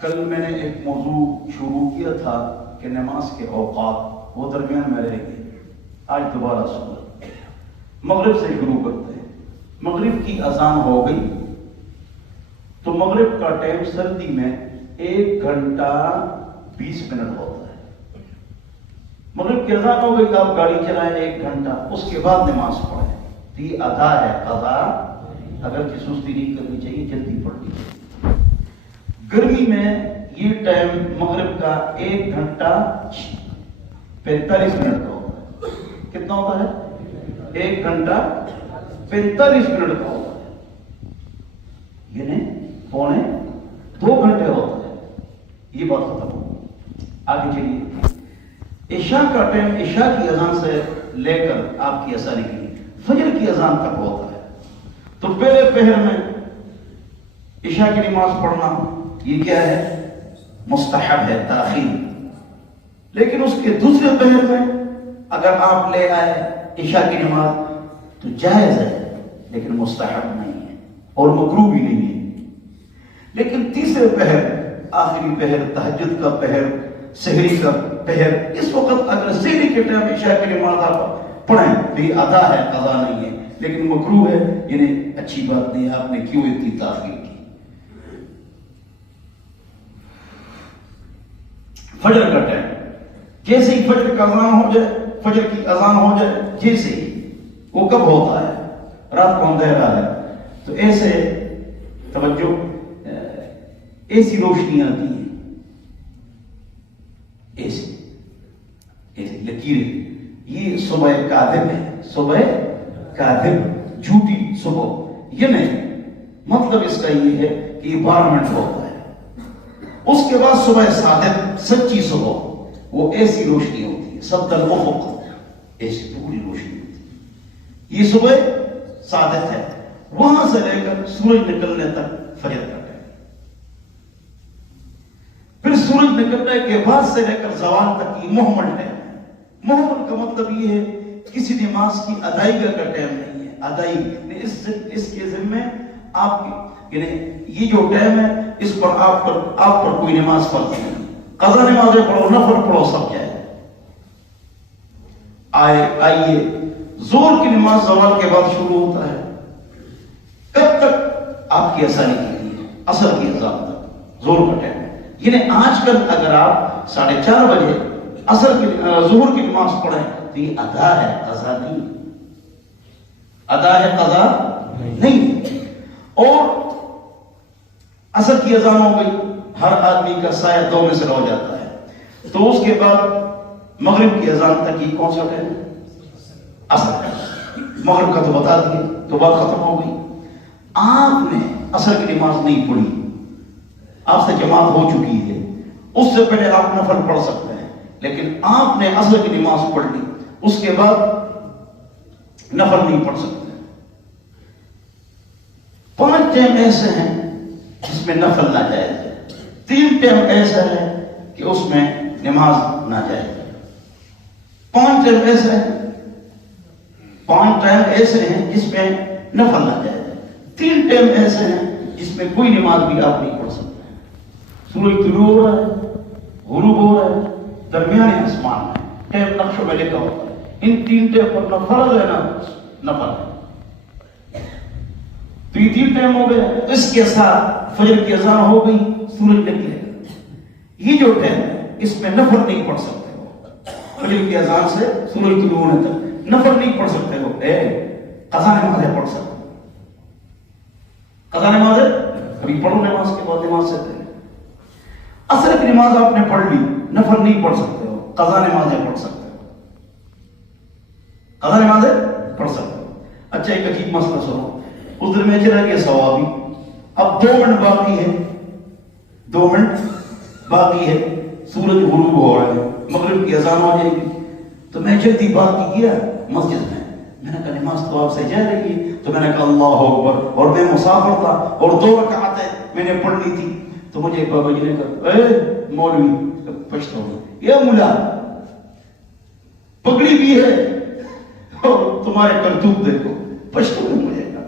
کل میں نے ایک موضوع شروع کیا تھا کہ نماز کے اوقات وہ درمیان میں رہ گئے. آج دوبارہ سنا. مغرب سے شروع کرتے ہیں. مغرب کی اذان ہو گئی تو مغرب کا ٹائم سردی میں 1 گھنٹہ 20 منٹ ہوتا ہے. مغرب کی اذان ہو گئی تو آپ گاڑی چلائیں 1 گھنٹہ، اس کے بعد نماز پڑھیں. تو یہ ادا ہے، قضا اگر کی سستی نہیں کرنی چاہیے، جلدی پڑھنی چاہیے. گرمی میں یہ ٹائم مغرب کا 1 گھنٹہ 45 منٹ کا ہوتا ہے. کتنا ہوتا ہے؟ 1 گھنٹہ 45 منٹ کا ہوتا ہے، یعنی پونے 2 گھنٹے ہوتا ہے. یہ بات ختم ہو. آگے چلیے. عشاء کا ٹائم عشاء کی اذان سے لے کر آپ کی آسانی کے لیے فجر کی اذان تک ہوتا ہے. تو پہلے پہر میں عشاء کی نماز پڑھنا یہ کیا ہے؟ مستحب ہے، تاخیر. لیکن اس کے دوسرے پہر میں اگر آپ لے آئے عشاء کی نماز تو جائز ہے، لیکن مستحب نہیں ہے اور مکروہ بھی نہیں ہے. لیکن تیسرے پہر، آخری پہر، تہجد کا پہر، سحری کا پہر، اس وقت اگر سحری کے ٹائم عشاء کی نماز آپ پڑھیں تو یہ ادا ہے، قضا نہیں ہے، لیکن مکروہ ہے، یعنی اچھی بات نہیں ہے. آپ نے کیوں اتنی تاخیر کی؟ فجر کا ٹائم جیسے ہی فجر کا اذان ہو جائے، فجر کی اذان ہو جائے، جیسے ہی وہ کب ہوتا ہے؟ رات کو اندھیرا ہے تو ایسے توجہ، ایسی روشنی آتی ہے، ایسی لکیریں. یہ صبح کاذب ہے، صبح کاذب، جھوٹی صبح. یہ نہیں، مطلب اس کا یہ ہے کہ یہ 12 منٹ ہوتا ہے. اس کے بعد صبح صادق، سچی صبح، وہ ایسی روشنی ہوتی ہے، سب تک افق، ایسی پوری روشنی ہوتی ہے. یہ صبح صادق ہے. وہاں سے لے کر سورج نکلنے تک فجر کا ٹائم. پھر سورج نکلنے کے بعد سے لے کر زوال تک یہ محمل ٹائم ہے. محمل کا مطلب یہ ہے کسی نماز کی ادائیگی کا ٹائم نہیں ہے. ادائیگی اس کے ذمے آپ کی، یعنی یہ جو ٹائم ہے اس پر آپ پر کوئی نماز فرض نہیں. قضا نمازیں پڑھو، نفل پڑھو، سب جائے. آئیے زور کی نماز زوال کے بعد شروع ہوتا ہے. کب تک؟ آپ کی آسانی کے لیے عصر کی اذان تک زور کا ٹائم ہے. یعنی آج کل اگر آپ 4:30 بجے ظہر کی نماز پڑھیں تو یہ ادا ہے، قضا نہیں. ادا ہے، قضا نہیں. اور عصر کی اذان ہو گئی، ہر آدمی کا سایہ 2 میں سے ہو جاتا ہے. تو اس کے بعد مغرب کی اذان تک یہ کون سا ٹائم ہے؟ عصر کا. مغرب کا تو بتا دیے، تو بات ختم ہو گئی. آپ نے عصر کی نماز نہیں پڑھی، آپ سے جماعت ہو چکی ہے، اس سے پہلے آپ نفل پڑھ سکتے ہیں. لیکن آپ نے عصر کی نماز پڑھ لی، اس کے بعد نفل نہیں پڑھ سکتے. 5 ٹائم ایسے ہیں جس میں نفل ناجائز ہے. 3 ٹائم ایسا ہے کہ اس میں نماز ناجائز ہے. 5 ٹائم ایسے ہیں، 5 ٹائم ایسے ہیں جس میں نفل ناجائز ہے. 3 ٹائم ایسے ہیں جس میں کوئی نماز بھی آپ نہیں پڑھ سکتے. سورج طلوع ہو رہا ہے، غروب ہو رہا ہے، درمیانی آسمان میں ٹائم نقشوں میں لکھا ہوتا ہے. ان 3 ٹائم پر نہ فرض ہے نہ نفل ہے. تو یہ 3 ٹائم ہو گئے. اس کے ساتھ فجر کی اذان ہو گئی، سورج نکلے گا. یہ جو ٹائم ہے اس میں نفل نہیں پڑھ سکتے ہو. فجر کی اذان سے سورج طلوع ہونے تک نفل نہیں پڑھ سکتے ہو. قضا نمازیں پڑھ سکتے. قضا نمازیں ابھی پڑھو، نماز کے بعد نماز سے پہلے. عصر کی نماز آپ نے پڑھ لی، نفل نہیں پڑھ سکتے ہو، قضا نمازیں پڑھ سکتے ہو. قضا نمازیں پڑھ سکتے ہو. اچھا، ایک عجیب مسئلہ سنو. اس دن میں چلا گیا ثوابی. اب 2 منٹ باقی ہے، 2 منٹ باقی ہے، سورج غروب ہو رہا ہے، مغرب کی اذان ہو جائے گی. تو میں جلدی باقی کیا مسجد میں نے کہا نماز تو آپ سے جا رہی ہے. تو میں نے کہا اللہ اکبر، اور میں مسافر تھا اور 2 رکعتیں میں نے پڑھنی تھی. تو مجھے بابا جی نے کہا اے مولوی پشتو، یا ملا پگڑی بھی ہے اور تمہارے کرتوت دیکھو. پشتو نے مجھے کہا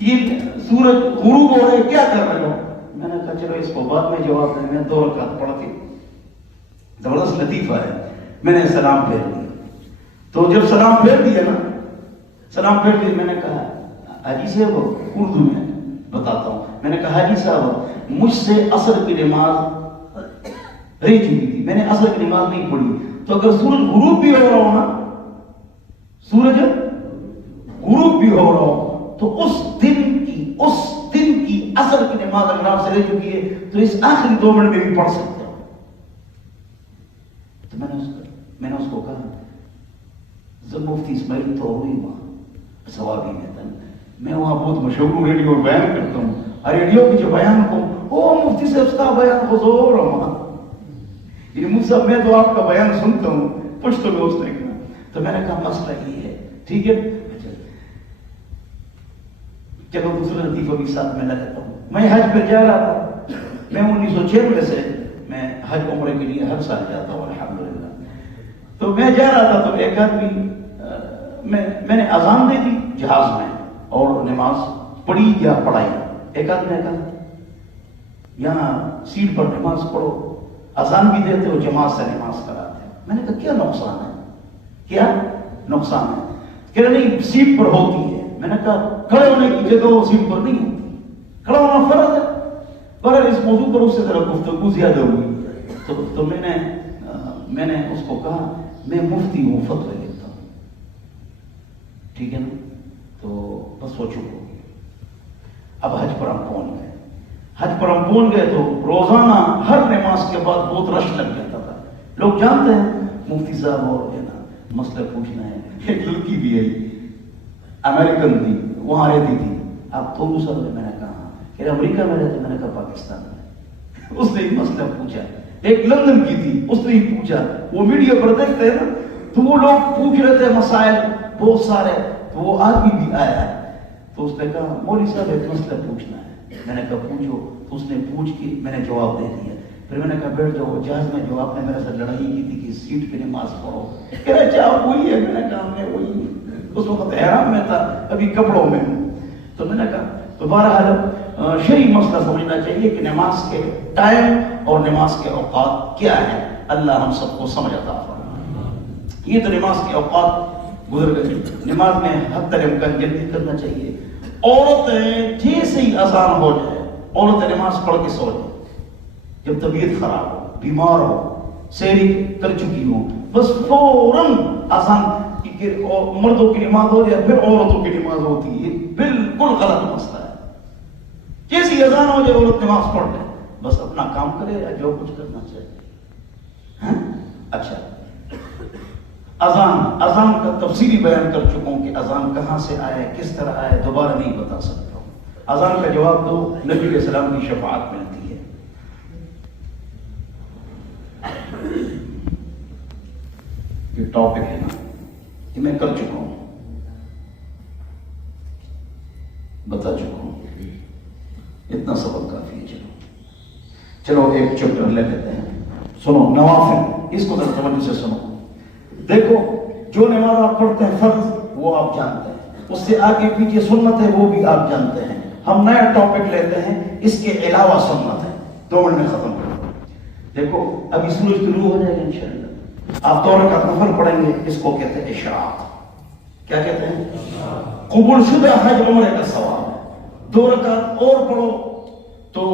یہ سورج غروب ہو رہے کیا کر رہے ہو؟ میں نے کہا کہا چلو اس کو بعد میں جواب دیں. میں 2 رکعت پڑھ کے, زبردست لطیفہ ہے, میں نے سلام پھیر دیا. تو جب سلام پھیر دیا نا, سلام پھیر دیا, میں نے کہا حاجی صاحب, اردو میں بتاتا ہوں, میں نے کہا حاجی صاحب مجھ سے عصر کی نماز رہ چکی تھی, میں نے عصر کی نماز نہیں پڑھی, تو اگر سورج غروب بھی ہو رہا ہو نا, سورج غروب بھی ہو رہا ہو, تو اس دن کی عصر کی نماز اگر آپ سے رہ چکی ہے تو اس آخری 2 منٹ میں بھی پڑھ سکتے ہو. تو میں نے اس کو کہا جب مفتی اسماعیل تو ہوئی وہاں ثوابی میں وہاں بہت مشہور ریڈیو میں بیان کرتا ہوں, اور ریڈیو کی جو بیان کو او مفتی صاحب کا بیان حضور وہاں, یہ مفتی صاحب میں تو آپ کا بیان سنتا ہوں, پشتو میں اس نے کہا. تو میں نے کہا مسئلہ یہ ہے, ٹھیک ہے چلو دوسرا لطیفہ بھی ساتھ میں لگتا ہوں. میں حج پہ جا رہا تھا, میں 1996 سے میں حج عمرے کے لیے ہر سال جاتا ہوں الحمدللہ. تو میں جا رہا تھا تو ایک آدمی, میں نے اذان دے دی جہاز میں اور نماز پڑھی یا پڑھائی. ایک آدمی نے کہا یہاں سیٹ پر نماز پڑھو, اذان بھی دیتے ہو, جماعت سے نماز کراتے ہیں. میں نے کہا کیا نقصان ہے, کیا نقصان ہے؟ کہ نہیں سیٹ پر ہوتی ہے. میں نے کہا کھڑے ہونے کی جگہ وہ سیٹ پر نہیں ہوتی, کھڑا ہونا فرض ہے. پر اس موضوع پر اس سے ذرا گفتگو زیادہ ہوئی تو میں نے اس کو کہا میں مفتی ہوں, فتوی لیتا ہوں, ٹھیک ہے نا. تو بس وہ چپ ہو گئی. اب حج پر ہم پہنچ گئے تو روزانہ ہر نماز کے بعد بہت رش لگ جاتا تھا. لوگ جانتے ہیں مفتی صاحب اور ہے نا مسئلہ پوچھنا ہے. ایک لڑکی بھی آئی, امریکن تھی, وہاں رہتی تھی. آپ تو میں نے کہا کہ امریکہ میں رہتے, میں نے کہا پاکستان میں. اس نے ایک مسئلہ پوچھا. ایک لندن کی تھی, اس نے ہی پوچھا. وہ میڈیا پر دیکھتے ہیں نا تو وہ لوگ پوچھ رہے تھے مسائل بہت سارے, تو وہ آدمی بھی آیا ہے. تو اس نے کہا مولوی صاحب ایک مسئلہ پوچھنا ہے. میں نے کہا پوچھو. تو اس نے پوچھ کے میں نے جواب دے دیا. پھر میں نے کہا بیٹھ جاؤ. جہاز میں جو آپ نے میرے ساتھ لڑائی کی تھی کہ سیٹ پہ نماز پڑھو, کہہ رہے اچھا آپ وہی ہے. میں نے کہا میں وہی, اس وقت احرام میں تھا, ابھی کپڑوں میں ہوں. تو میں نے کہا تو بہرحال شرعی مسئلہ سمجھنا چاہیے کہ نماز کے ٹائم اور نماز کے اوقات کیا ہے. اللہ ہم سب کو سمجھ عطا فرمائے. یہ تو نماز کے اوقات گزر گئے. نماز میں حد تک امکان جلدی کرنا چاہیے. عورتیں جیسے ہی اذان ہو جائے عورتیں نماز پڑھ کے سو جائیں. جب طبیعت خراب ہو, بیمار ہو, سحری کر چکی ہو, بس فوراً اذان مردوں کی نماز ہو جائے پھر عورتوں کی نماز ہوتی ہے. یہ بالکل غلط مسئلہ ہے. جیسی اذان ہو جائے عورت نماز پڑھ لے, بس اپنا کام کرے یا جو کچھ کرنا چاہیے. اچھا, اذان کا تفصیلی بیان کر چکا ہوں کہ اذان کہاں سے آئے, کس طرح آئے, دوبارہ نہیں بتا سکتا ہوں. اذان کا جواب دو, نبی علیہ السلام کی شفاعت ملتی ہے. یہ ٹاپک ہے نا, یہ میں کر چکا ہوں, بتا چکا ہوں. اتنا سبق کافی ہے. چلو ایک چیپٹر لے لیتے ہیں. سنو نوافل, اس کو ذرا توجہ سے سنو. دیکھو جو نماز آپ پڑھتے ہیں فرض وہ آپ جانتے ہیں, اس سے آگے پیچھے سنت ہے وہ بھی آپ جانتے ہیں. ہم نیا ٹاپک لیتے ہیں, اس کے علاوہ سنت ہے. 2 منٹ میں ختم کرو. دیکھو ابھی سورج طلوع ہو جائے گا انشاءاللہ, آپ 2 رکعت نفل پڑھیں گے, اس کو کہتے ہیں اشراق. کیا کہتے ہیں؟ قبول شدہ حج عمرے کا ثواب. 2 رکعت اور پڑھو تو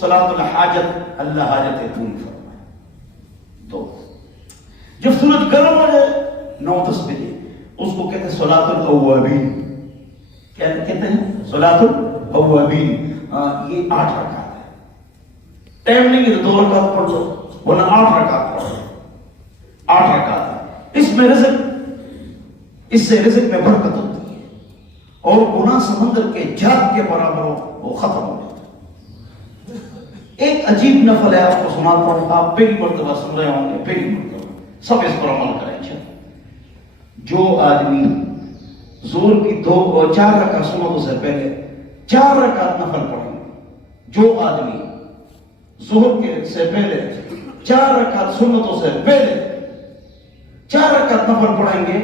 صلاۃ الحاجت, اللہ حاجت پوری فرمائے. 2 جب سورج گرم ہو جائے 9-10 بجے, اس کو کہتے ہیں صلاۃ الاوابین. کیا کہتے ہیں؟ صلاۃ الاوابین. یہ 8 رکعت ہے. ٹائم نہیں ہے تو 2 رکعت پڑھ لو, ورنہ 8 رکعت پڑھ لو. 8 رکعت ہے. اس میں رزق, اس سے رزق میں برکت ہوتی ہے, اور گناہ سمندر کے جھاگ کے برابر ہو وہ ختم ہو جاتا ہے. ایک عجیب نفل ہے, آپ کو سناتا ہوں. آپ پہلی مرتبہ سن رہے ہوں گے, پہلی مرتبہ. سب اس پر عمل کریں. جو آدمی زور کی 4 رکعت سنتوں سے پہلے 4 رکعت نفل پڑھیں گے, جو آدمی ظہر کے سے پہلے 4 رکعت سنتوں سے پہلے 4 رکعت نفل پڑھیں گے,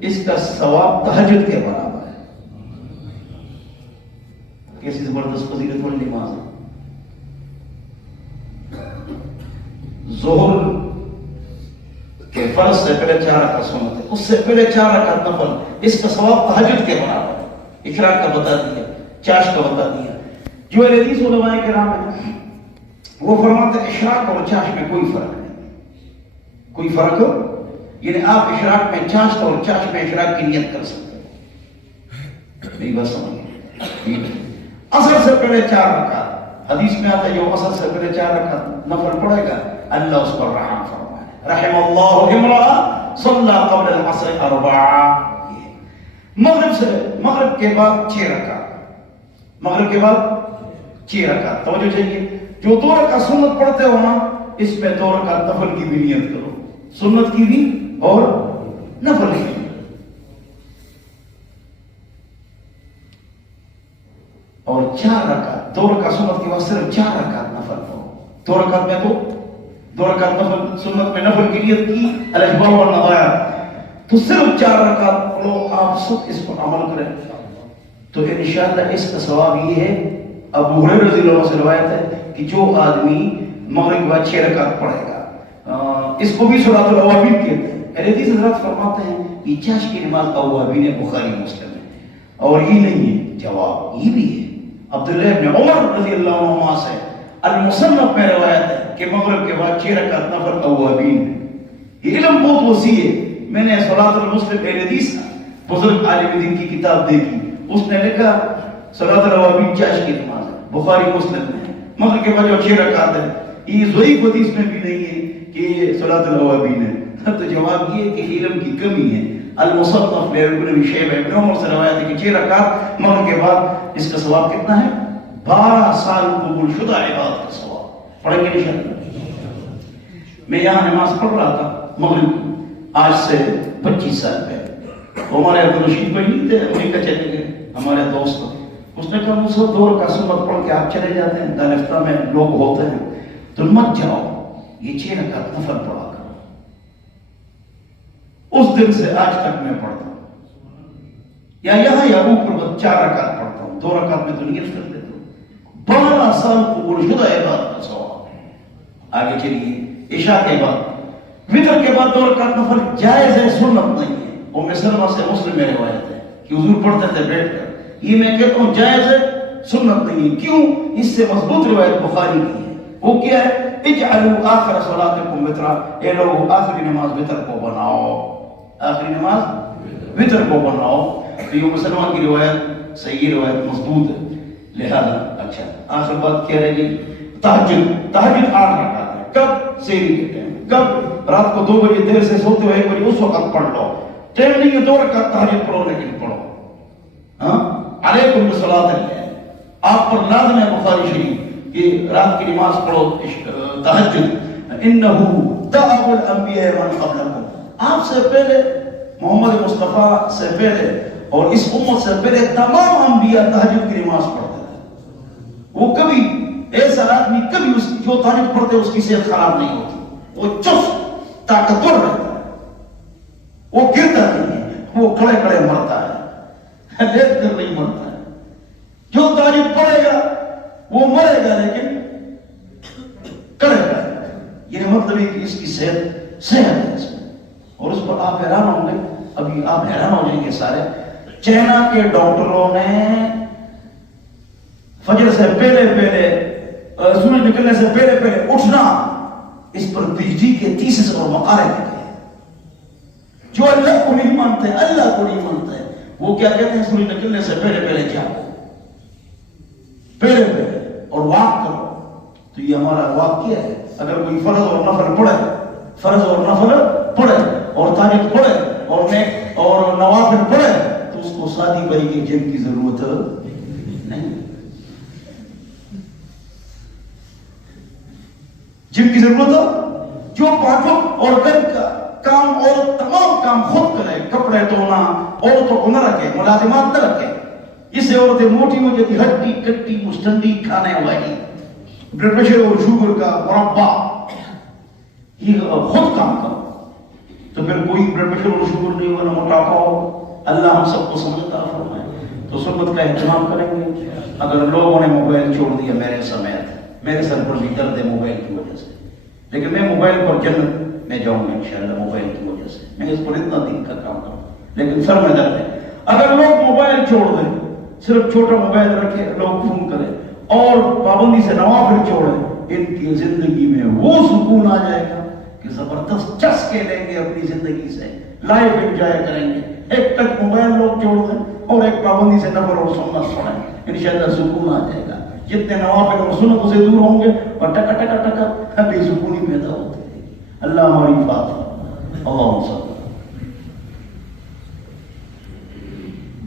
اس کا ثواب تہجد کے برابر ہے. کیسی زبردست فضیلت والی نماز ہے. ظہر کے فرض سے پہلے 4 رکعت سنت ہے، اس سے پہلے 4 رکعت نفل، اس کا ثواب تہجد کے برابر ہے۔ اشراق کا بتا دیا، چاش کا بتا دیا۔ جو حدیث علماء کرام ہیں وہ فرماتے ہیں اشراق اور چاش میں کوئی فرق نہیں، کوئی فرق ہو یعنی آپ اشراق میں چاش اور چاش میں اشراق کی نیت کر سکتے ہیں۔ میری بات سمجھیں، اثر سے پہلے 4 رکعت، حدیث میں آتا ہے جو اثر سے پہلے 4 رکعت نفل پڑھے گا اللہ اس پر رحم فرمائے۔ رحم اللہ امرأ صلی قبل العصر 4، مغرب کے بعد 6 رکعت، مغرب کے بعد 6 رکعت۔ توجہ چاہیے، جو 2 رکعت سنت پڑھتے ہو نا اس میں 2 رکعت نفل کی بھی نیت کرو، سنت کی بھی اور نفل کی بھی۔ اور 4 رکعت، 2 رکعت سنت کے بعد صرف 4 رکعت نفل پڑھو۔ 2 رکعت میں تو 2 رکعت نفل، سنت میں نفل کی نیت کی، الاشباح والنظائر، تو صرف 4 رکعت پڑھو۔ آپ سب اس پر عمل کریں تو انشاءاللہ اس کا ثواب یہ ہے۔ ابو ہریرہ رضی اللہ عنہ سے روایت ہے کہ جو آدمی مغرب کے بعد 6 رکعت پڑھے گا، اس کو بھی صلاۃ الاوابین کہتے ہیں۔ حدیث حضرات فرماتے ہیں یہ چاش کی نماز اوابین بخاری مسلم ہے، اور یہ نہیں ہے جواب، یہ بھی ہے عبداللہ ابن عمر رضی اللہ عنہ سے المصنف میں روایت ہے کہ مغرب کے بعد 6 رکعت نفل اوابین ہے۔ یہ علم بہت وسیع ہے۔ میں نے صلاۃ المسلم حدیث بزرگ عالم دین کی کتاب دیکھی، اس نے لکھا صلاۃ الاوابین چاش کی نماز ہے، بخاری مسلم میں ہے، مغرب کے بعد جو 6 رکعت ہے، یہ ضعیف حدیث میں بھی نہیں ہے کہ یہ صلاۃ الاوابین ہے۔ تو جواب یہ ہے کہ علم کی کمی ہے۔ المصنف ابن ابی شیبہ ابن عمر سے روایت ہے کہ 6 رکعت مغرب کے بعد، اس کا ثواب کتنا ہے؟ 12 سال قبول شدہ عبادت کا ثواب۔ پڑھیں گے انشاءاللہ۔ میں یہاں نماز پڑھ رہا تھا مغرب آج سے 25 سال پہلے، ہمارے عبدالرشید بھائی نہیں تھے، امریکہ چلے گئے ہمارے دوست، اس نے کہا مجھ سے 2 رکعت سنت پڑھ کے آپ چلے جاتے ہیں، دارالفتا میں لوگ ہوتے ہیں تو مت جاؤ، یہ 6 رکعت نفل پڑھا کرو۔ اس دن سے آج تک میں پڑھتا ہوں، یا یہاں یا اوپر 4 رکعت پڑھتا ہوں، 2 رکعت میں تو نیت کر دیتا ہوں۔ 12 سال قبول شدہ عبادت کا ثواب۔ آگے چلیے، عشاء کے بعد، وتر کے بعد 2 رکعت نفل جائز ہے، سنت نہیں ہے۔ ام سلمہ سے مسلم میں روایت ہے کہ حضور پڑھتے تھے بیٹھ کر، یہ میں کہتا ہوں جائز ہے، سنت نہیں ہے۔ کیوں؟ اس سے مضبوط روایت بخاری کی ہے، وہ کیا ہے؟ اجعلوا آخر صلاتکم وترا، اے لوگو آخری نماز وتر کو بناؤ، آخری نماز وتر کو بناؤ۔ تو یہ مسلمان کی روایت صحیح روایت مضبوط ہے، لہذا اچھا آخر بات کیا رہ گئی؟ تہجد، تہجد 8 رکعت ہے۔ کب؟ سحری کے ٹائم، کب؟ رات کو 2 بجے دیر سے سوتے ہو 1 بجے، اس وقت پڑھ لو، ٹائم نہیں ہے 2 رکعت تہجد پڑھو، لیکن پڑھو۔ ہاں، علیکم بصلاۃ اللیل، آپ پر لازم ہے بخاری شریف کہ رات کی نماز پڑھو تہجد، انہ دأب الانبیاء من قبلکم، آپ سے پہلے محمد مصطفیٰ سے پہلے اور اس امت سے پہلے تمام انبیاء تہجد کی نماز پڑھتے تھے۔ وہ کبھی ایسا آدمی کبھی اس جو تہجد پڑھتے اس کی صحت خراب نہیں ہوتی، وہ چست طاقتور رہتا ہے، وہ گرتا نہیں ہے، وہ کھڑے کھڑے مرتا ہے، لیٹ کر نہیں مرتا ہے۔ جو تہجد پڑھے گا وہ مرے گا لیکن کرے گا۔ یہ مطلب ہے کہ اس کی صحت ہے اس میں، اور اس پر آپ حیران ہوں گے، ابھی آپ حیران ہو جائیں گے سارے۔ چائنا کے ڈاکٹروں نے فجر سے پہلے سورج نکلنے سے پہلے اٹھنا، اس پر بجلی کے 30 اور مقارے لگے ہیں۔ جو اللہ کو نہیں مانتے، اللہ کو نہیں مانتے، وہ کیا کہتے ہیں؟ سورج نکلنے سے پہلے جاؤ، پہلے اور واک کرو۔ تو یہ ہمارا واک کیا ہے؟ اگر کوئی فرض اور نفل پڑھے، فرض اور نفل پڑھے اور تہجد پڑھے اور نوافل پڑھے تو اس کو شادی بھائی کے جن کی ضرورت نہیں، جن کی ضرورت ہو، جو پانچوں اور گھر کا کام اور تمام کام خود کرے، کپڑے دھونا، عورتوں کو نہ رکھے، ملازمات نہ رکھے، اس سے عورتیں موٹی ہو جاتی، ہڈی کٹی مستنڈی کھانے والی، بلڈ پریشر اور شوگر کا مربع، یہ خود کام کرو تو پھر کوئی بلڈ پریشر اور شوگر نہیں ہوگا، نہ موٹاپا ہو۔ اللہ ہم سب کو سمجھدار فرمائے۔ تو سنت کا اہتمام کریں گے۔ اگر لوگوں نے موبائل چھوڑ دیا میرے سمیت، میرے سر پر بھی درد ہے موبائل کی وجہ سے، لیکن میں موبائل پر جنت میں جاؤں گا انشاءاللہ موبائل کی وجہ سے. میں اس پر اتنا دن کا کام کروں لیکن سر میں درد ہے. اگر لوگ موبائل چھوڑ دیں, صرف چھوٹا موبائل رکھے, لوگ فون کریں اور پابندی سے نوافل چھوڑیں, ان کی زندگی میں وہ سکون آ جائے گا کہ زبردست چسکے لیں گے اپنی زندگی سے, لائف انجوائے کریں گے. ایک تک موبائل لوگ چھوڑ دیں اور ایک پابندی سے نفل اور سنت پڑھیں, انشاءاللہ سکون آ جائے گا. جتنے نوافل اور سنتوں سے دور ہوں گے اور ٹکا ٹکا ٹکا بے سکونی پیدا ہوتی ہے. اللہ ہماری بات. اللہم صل